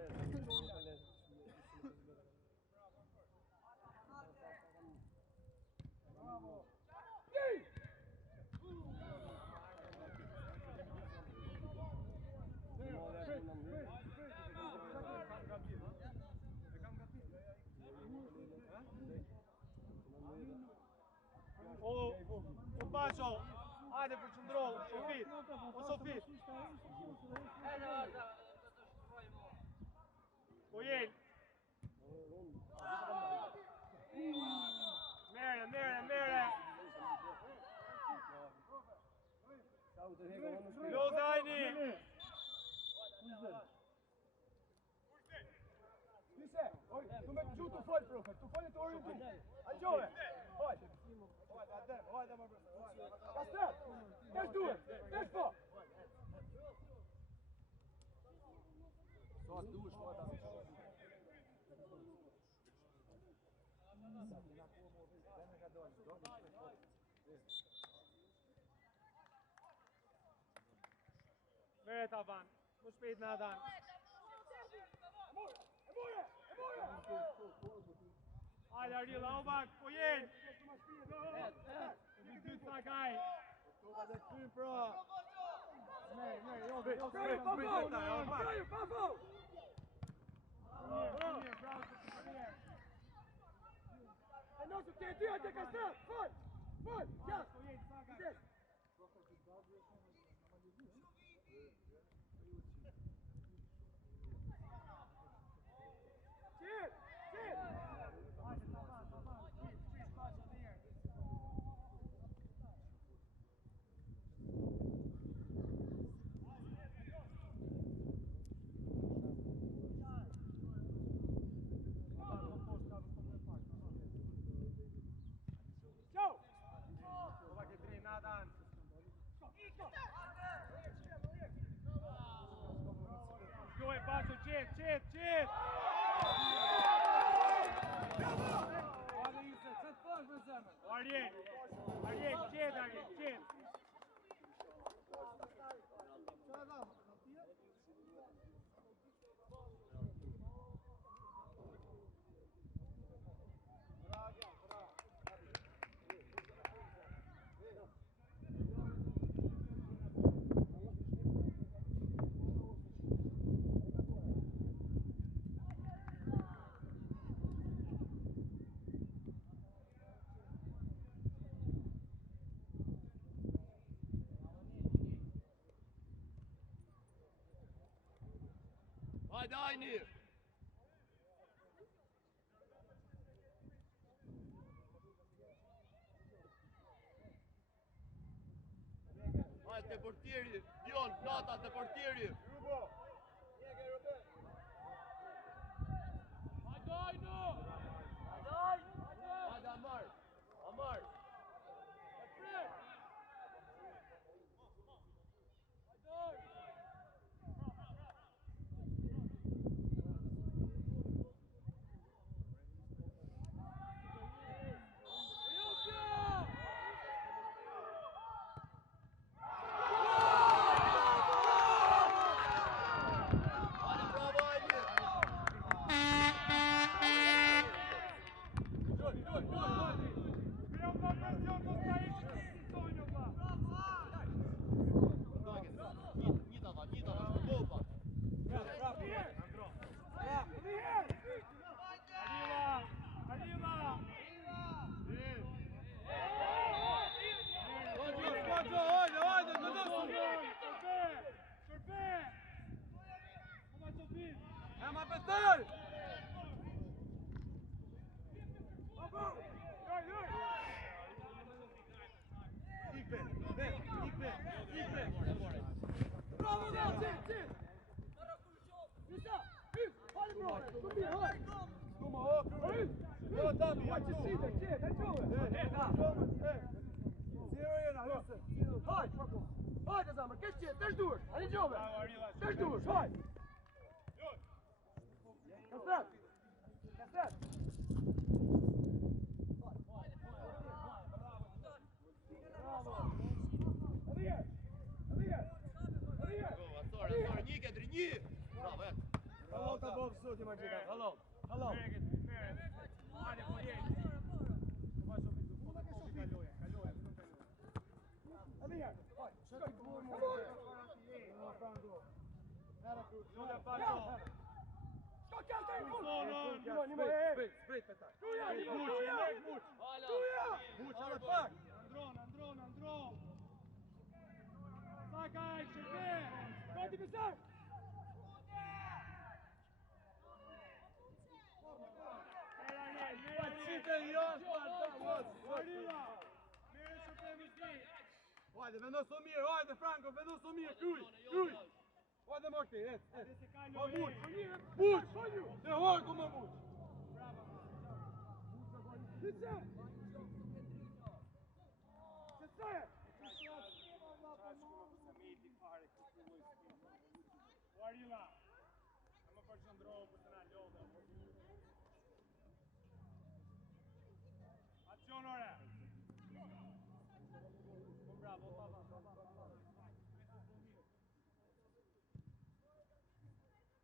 Bravo! O Basho, hajde përqëndrohu, Sofit. Po jel. Mere. Lodajni. Nise, tu me të gjutë të folë, profe, tu folë të orientim. Algjove, hajde. Hajde, më bërë. Kastet, tesh duhet, tesh po. Sa duhesh, po ata. Mere tavan, më shpejt në adan. Hajde Arila, o bak, po jenë. Në dy të Sagaj. Shkoj, Basho, qet! Arjen, qet! Hajde, ajni! Hajde, portieri, Dion, plata te portieri. Hajde Amar. Amar. Hajde zamër, kesh qetë, tesh duhet, ani gjove, tesh duhet, hajde. Kastet, kastet. Astor, një ketri, një. Bravo, Hallo të bovë sot i Margjika, hallo. Hallo. Hajde, po jenë. Andron. Sakaj, Shërbe. Gati Besar. Hajde, vendoso mirë, hajde Franco, vendoso mirë, kuj. Hajde Marti, Ma buq, te harku ma buq. Arila, më përqëndrohë për të nga ljodhe. Akcion ore. Bravo,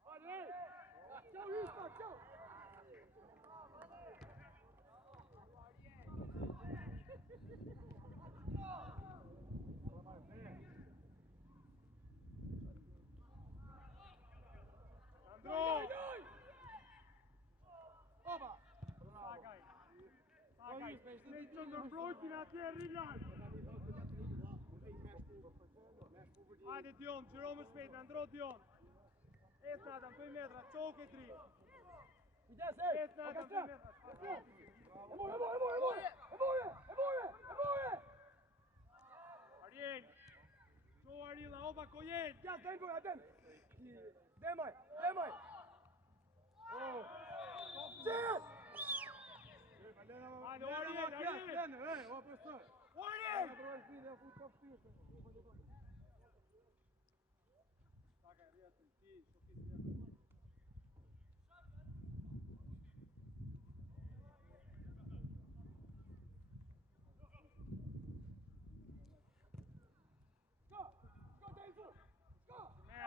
Hajde! Ciao, Isma, ciao! Oba! Sakaj! Ne i që ndërbrojtin atje Rilan! Hajde Dion, qëro më shpejt, ndro Dion! Esna Adam, 2 metra, qoke 3! Esna Adam, 2 metra! E boje! Arjen! Qo Arila, oba kojen! Ja, den! Demaj! Qet! Hajde,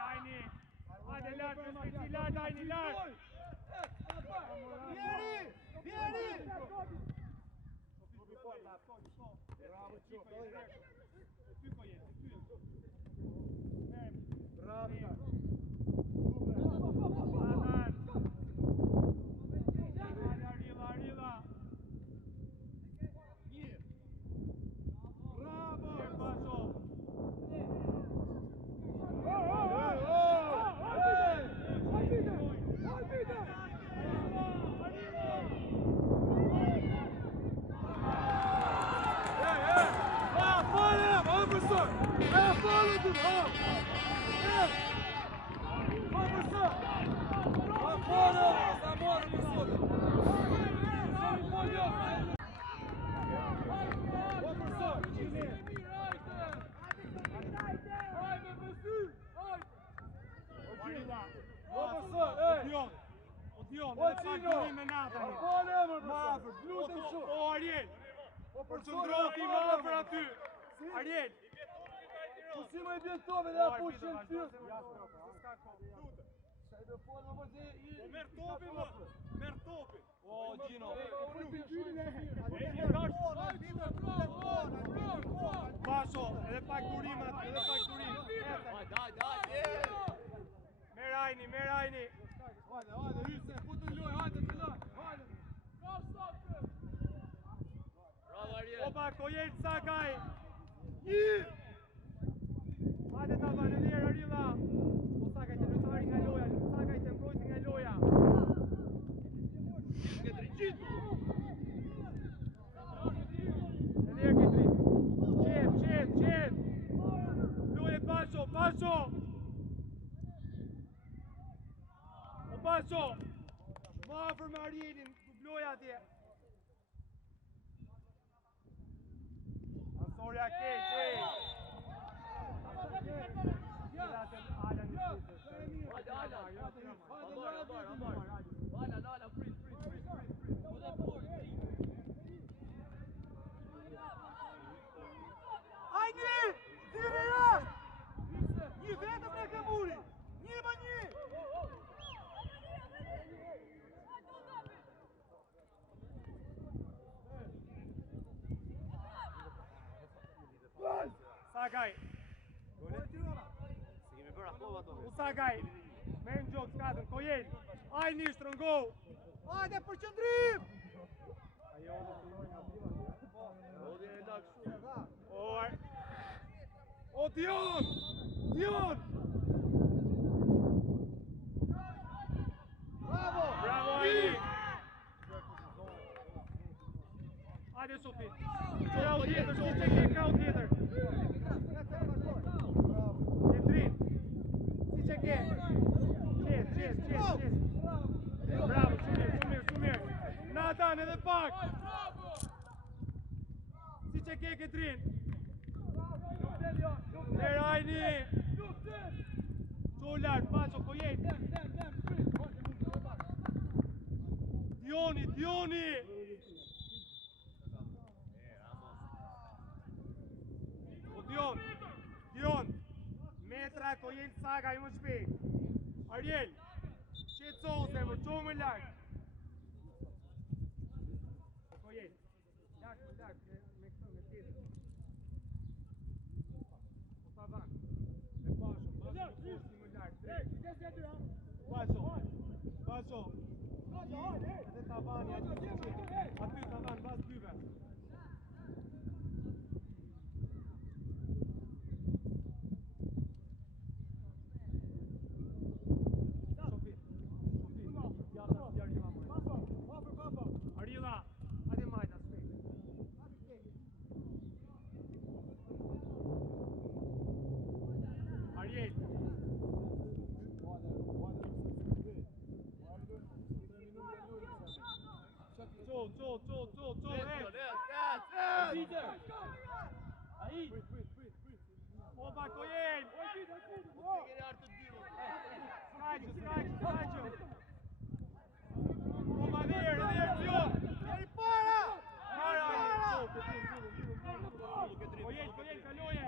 Arjen! Hajde, lartë, Ajni, lartë! Vieni! pak durim me na tani. Ma afër, lutem shumë. O Ariel. Përqendrohuni më afër aty. Ariel. Po si më i bjen tove dhe apo shen fyr. Merr topin më. Merr topin. O Gjino. Paso, edhe pak durim aty, edhe pak durim. Merr Ajni. Hajde, hyse, futu loj, hajde, filloj, hajde. Bravo Ariel. Opa, Kojel Sakaj. Hajde ta banë njerë Arila. O Sakaj të lojtari nga loja, Sakaj të mbrojti nga loja. Ketri Edhe Ketri. Qet. Loje Paso. O Paso. Ma afër me Arielin, dubloja atje. Ansoria Keqi. Ala, freeze. Ajni! Dire jashtë! Një vetëm në këmuri! Një më një! Sakaj. U Sakaj. Merë në gjokë skatën, Kojel. Ajni shtrëngo. Hajde për qëndrim! O Dion! Bravo Ajni! Hajde Sofi. Krau tjetër, si që ke krau tjetër. Ketrin. Si që ke. Qes. Bravo, shumë mirë. Nathan edhe pak. Si që ke Ketrin. Merajni. Qolar, Paso, Kojel. Dioni. O Dion. Metra, Kojel, Sakaj më shpejt. Ariel. Qetësohu se më qohë më larkë. Kojel. Larkë, me këtë, me tjetër. O tavan. Me Paso, posti më larkë. Paso. Edhe tavani, aty tavan, bas dyve. Arila, hajde majta, shpejt. Ariel. Opa, Kojel. Skajqë. Opa, dherë, Dion. Deri para! Kojel, kaloje.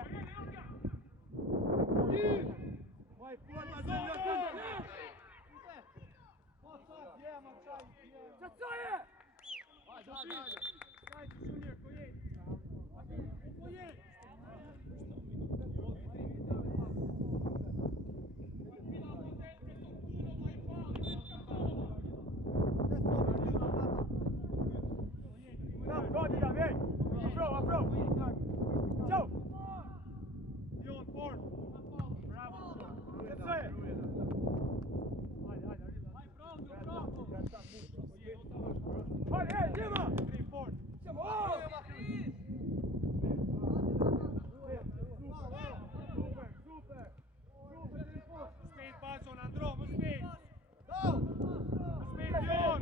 Vaj, forma gjëllë të Skajqë, shumë mirë, Kojel. Dion, fort. Bravo. Hajde, Dima! Fort. Super. Shpejt Paso, Andro, më shpejt. Shpejt Dion.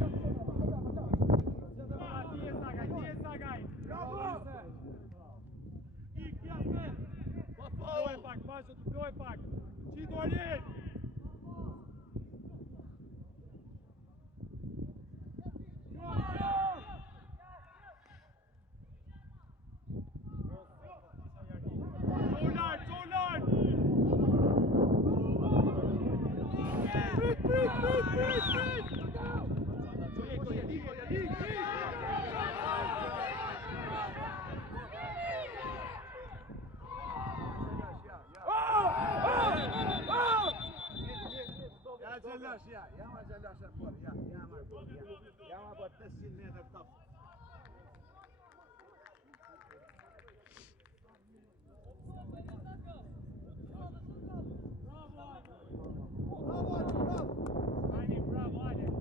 Ti e Sakaj. Bravo! Duploj pak, Paso, duploj pak. Qito Ariel. ja ma gjallashe për, ja ma për 500 metrë top. Ajde, bravo, ajde.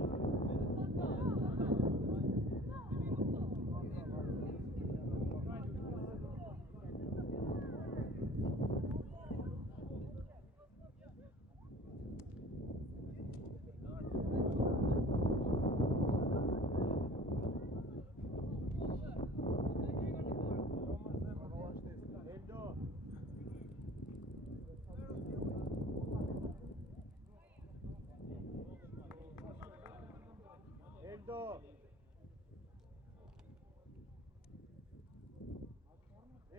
Eldo!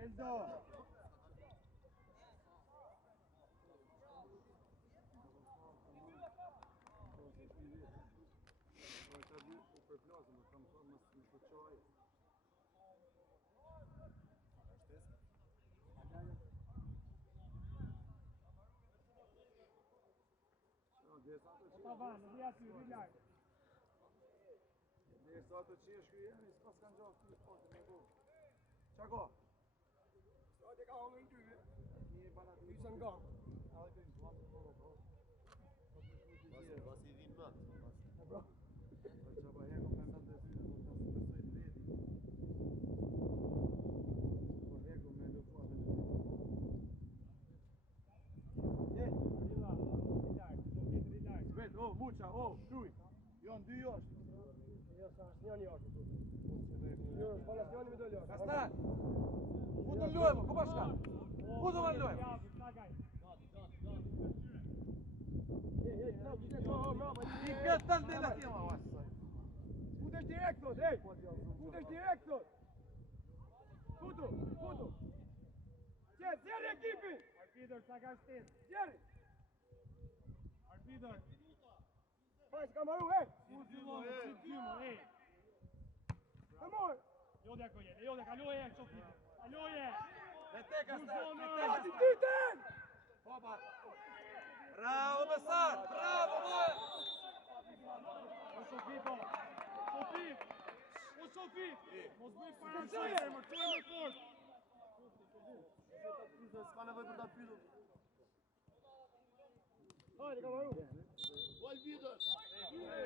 Eldo! Pa van, në dhja ty, rilaj. Ne sa të qesh kjo jemi, s'ka s'kan gjatë ty, s'pate me bo. Qa ka? Sa të ka hongë në ty, Një bana të ty së nga. Vasi vin më. Qa pa heko me nda të ty, në të besoj të veti. Po heko me lupa me në vet, oh, muqa, oh, truj. Jon, dy josh. Jo, sa është njën jashtë. Jo, bala s'jani me dole jashtë. Kastan! Ku të luajmë, ku bashka? Ku të më luajmë? I këtë të ndela tjema, vasaj. Putesh direkt thot, ej! Putesh direkt thot! Putu! Zjeri ekipin! Arbitër, sa ka shtet? Zjeri! Arbitër! Faj, s'ka maru, ej! Ej! E moj! Jodja ko jene, jodja, kaloje, qofite! Kaloje! Dhe te Kastan, Ati tyten! Hopa! Bravo, Besar! Bravo, moj! O Sofito! Sofit! O Sofit! Mos bëj para në qajë, më qojë më fort! S'ka nevoj për ta pytur. Hajde, ka maru! Gol Vidor. Gol Vidor.